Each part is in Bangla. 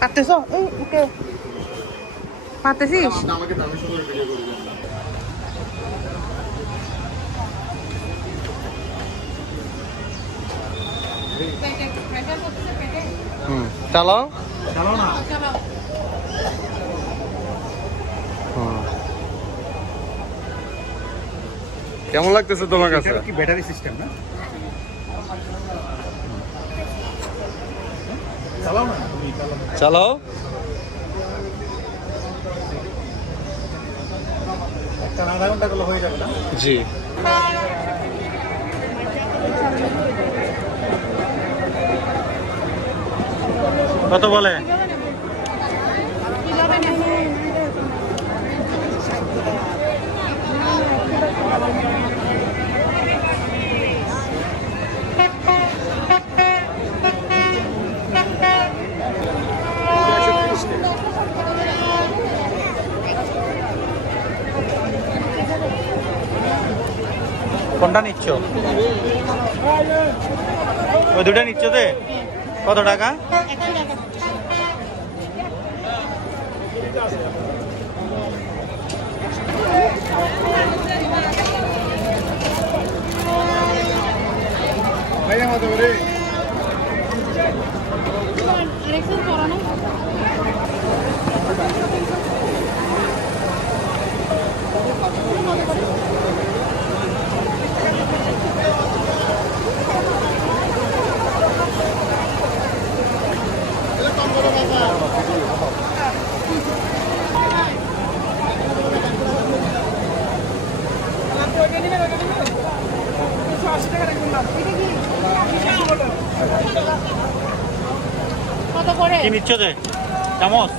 কাটতেছো এই ওকে পারতেছিস? চালাও চালাও না। কেমন লাগতেছে তোমার কাছে? কি ব্যাটারি সিস্টেম না? চালাও না, তুমি চালাও। একটা আধা ঘন্টা গুলো হয়ে যাবে না? জি। কত বলে? কোনটা নিচ্ছ? ওই দুটা নিচ্ছ যে কত টাকা? কি নিচ্ছ যে? চামচ?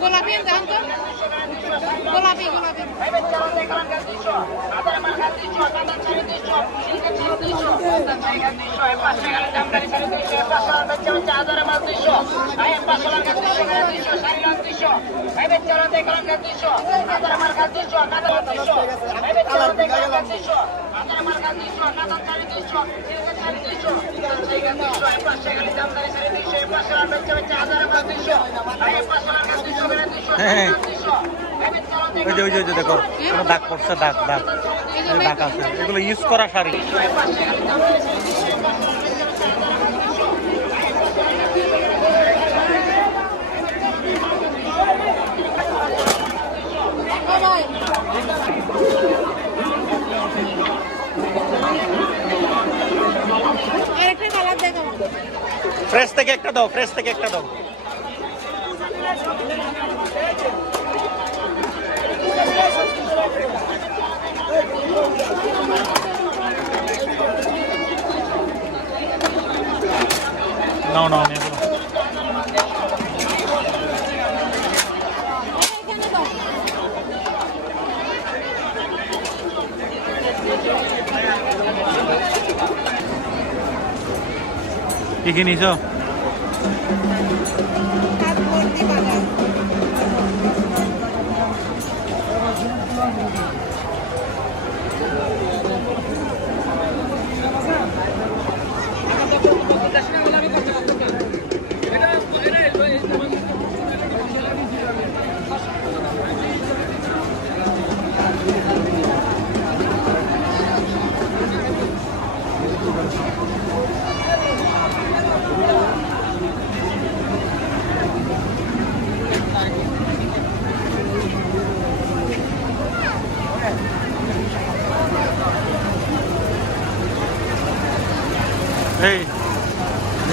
গোলাপি দাম তো গোলাপি গোলাপি ওই যে দেখো দাগ পড়ছে, দাগ আছে, এগুলো ইউজ করা শাড়ি। ফ্রেশ থেকে একটা দাও, নাও কি নিছ?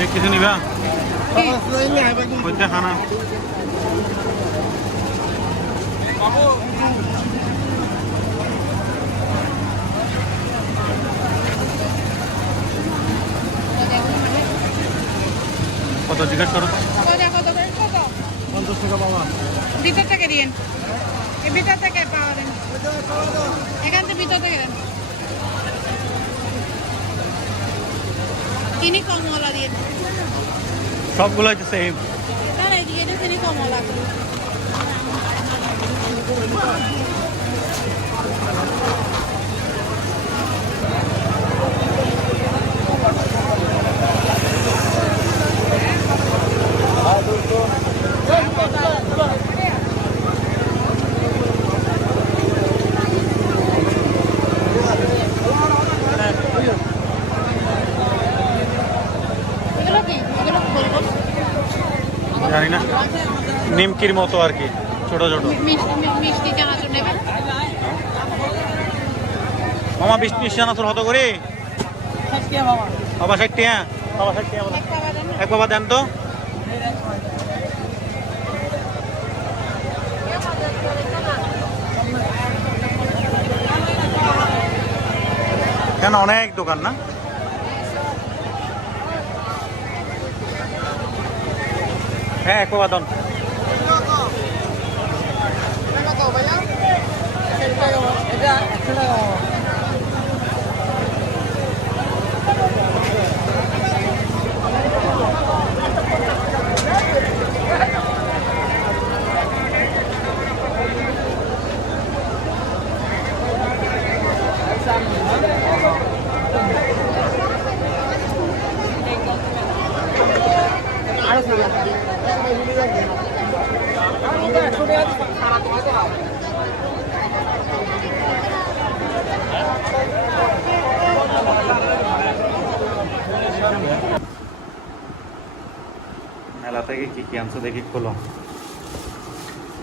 এই কিছু নিবা? খানা কত জিজ্ঞেস করো তো? কত করে কত 50 টাকা পাওয়া। ভিতর থেকে দিন এই ভিতর থেকে পাওয়া দেন এখান থেকে ভিতর থেকে দেন চিনি কমলা দিয়ে সবগুলো হচ্ছে সেম। না না এদিকে এটা চিনি কমলা এগুলো কি এগুলো বলবো জানি না, নিমকির মতো আর কি, ছোট ছোট। মিষ্টি চানাচুর নেবেন মামা 20 চানাচুর হতো করে বাবা 60 টাকা। বাবা 60 টাকা বলো। এক পাওয়া দেন এক বাবা দেন তো। কেন অনেক দোকান না? হ্যাঁ এক বাবা দেন। মেলা থেকে কি কি আনছো দেখি, খোলো।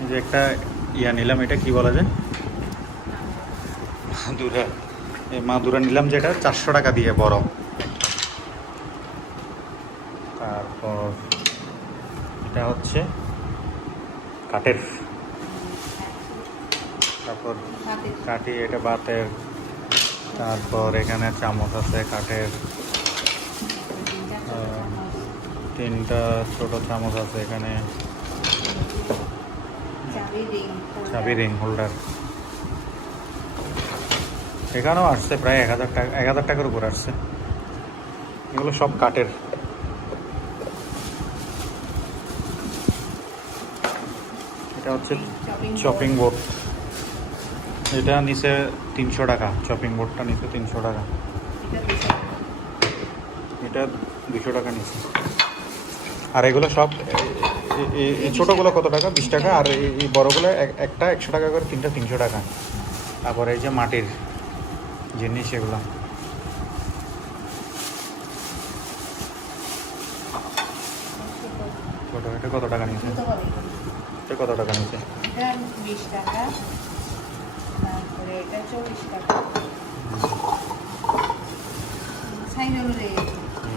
এই যে একটা ইয়া নিলাম, এটা কি বলা যায়, মাদুরা। এই মাদুরা নিলাম যেটা 400 টাকা দিয়ে, বড়। তারপর এটা হচ্ছে কাঠের, তারপর কাঠি, এটা বাতের। তারপর এখানে চামচ আছে কাঠের, 3টা ছোট চামচ আছে এখানে, চাবি রিং হোল্ডার। এখানেও আসছে প্রায় 1000 টাকার উপর আসছে। এগুলো সব কাঠের। এটা হচ্ছে চপিং বোর্ড, এটা নিচে 300 টাকা। চপিং বোর্ডটা নিচে 300 টাকা, এটা 200 টাকা নিচে। আর এগুলো সব এই ছোটোগুলো কত টাকা, 20 টাকা। আর এই বড়গুলো একটা 100 টাকা করে, 3টা 300 টাকা। তারপর এই যে মাটির জিনিস, এগুলো ছোটো। এটা কত টাকা নিচে, এটা কত টাকা নিচে? এটা 20 টাকা, তারপরে এটা 40 টাকা, সাইজ অনুযায়ী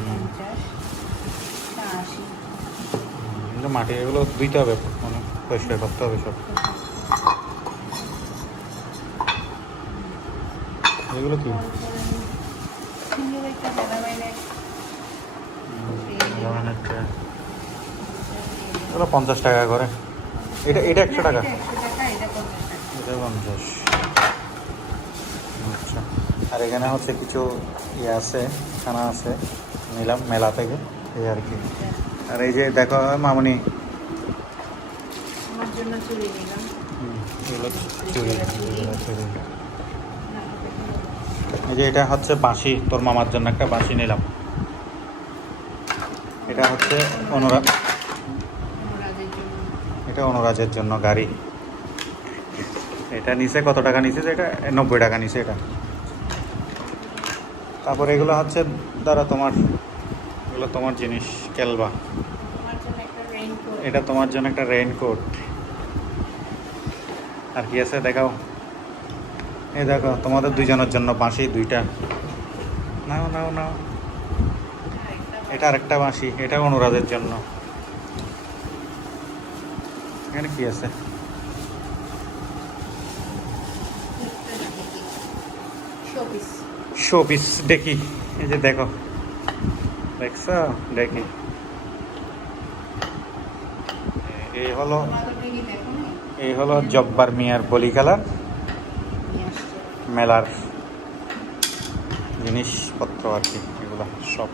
50, 80। কিন্তু মাটি এগুলো ধুইতে হবে, মানে পরিষ্কার করতে হবে সব। এগুলো কি? সুন্দর একটা মেলামাইনের এগুলো 50 টাকা করে। এটা 100 টাকা, এটা 100 টাকা, এটা 50 টাকা। এটা 50। আচ্ছা। আর এখানে হচ্ছে কিছু ইয়ে আছে, খানা আছে, নিলাম মেলা থেকে, এই আর কি। আর এই যে দেখো মামনি, আমার জন্য চুড়ি নিলাম। এগুলো চুড়ি, চুড়ি। এই যে এটা হচ্ছে বাঁশি, তোর মামার জন্য একটা বাঁশি নিলাম। এটা হচ্ছে অনুরাগের জন্য। এটা অনুরাজের জন্য গাড়ি। এটা নিচে কত টাকা নিচে, এটা 90 টাকা নিচে এটা। তারপর এগুলো হচ্ছে ধরো তোমার, এগুলো তোমার জিনিস, কেলবা। আমার জন্য একটা রেইনকোট। এটা তোমার জন্য একটা রেইনকোট। আর কি আছে দেখাও, এই দেখো তোমাদের দুইজনের জন্য বাঁশি 2টা। নাও নাও নাও। এটা আরেকটা বাঁশি, এটা অনুরাধের জন্য। এখানে কি আছে, শোপিস। শো পিস দেখি, এই যে দেখো, দেখছো দেখি, এই হলো এই হলো জব্বার মিয়ার বলি কালার মেলার জিনিসপত্র আর কি, এগুলো সব